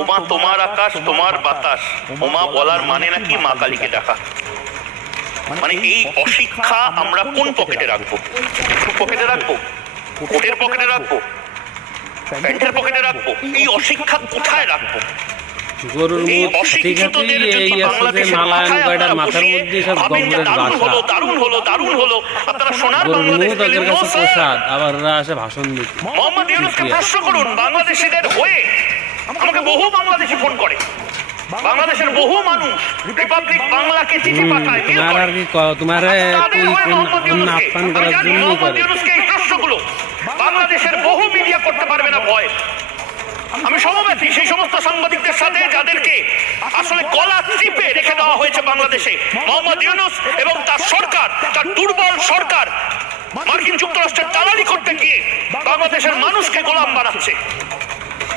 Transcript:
ওমা তোমার আকাশ তোমার বাতাস, ওমা বলার মানে নাকি মা কালীকে ডাকা। মানে এই অশিক্ষা আমরা কোন পকেটে রাখবো? পকেটে রাখবো, কোটের পকেটে রাখবো, প্যান্টের পকেটে রাখবো? এই অশিক্ষা কোথায় রাখবো? গরুর মুখ অশিক্ষিতদের যদি বাংলাদেশের মাথায় আপনারা বসিয়ে ভাবেন যে দারুণ হলো দারুণ হলো দারুণ হলো, আপনারা সোনার বাংলাদেশ পেলেন। নো স্যার, আবার আসে ভাষণ দিতে। মোহাম্মদ ইউনূসকে প্রশ্ন করুন বাংলাদেশিদের হয়ে। আমাকে বহু বাংলাদেশি ফোন করে, বাংলাদেশের বহু মানুষ রিপাবলিক বাংলাকে চিঠি পাঠায়, মেল তোমার করে। আর কি তোমার তাদের হয়ে মোহাম্মদ ইউনূসকে, আপ্যায়ন আমি করার জানি জন্যই মোহাম্মদ করে। ইউনূসকে এই প্রশ্নগুলো বাংলাদেশের বহু মিডিয়া করতে পারবে না ভয়। আমি সমবেতী সেই সমস্ত সাংবাদিকদের সাথে যাদেরকে আসলে গলা চিপে রেখে দেওয়া হয়েছে বাংলাদেশে। মোহাম্মদ ইউনূস এবং তার সরকার, তার দুর্বল সরকার মার্কিন যুক্তরাষ্ট্রের দালালি করতে গিয়ে বাংলাদেশের মানুষকে গোলাম বানাচ্ছে।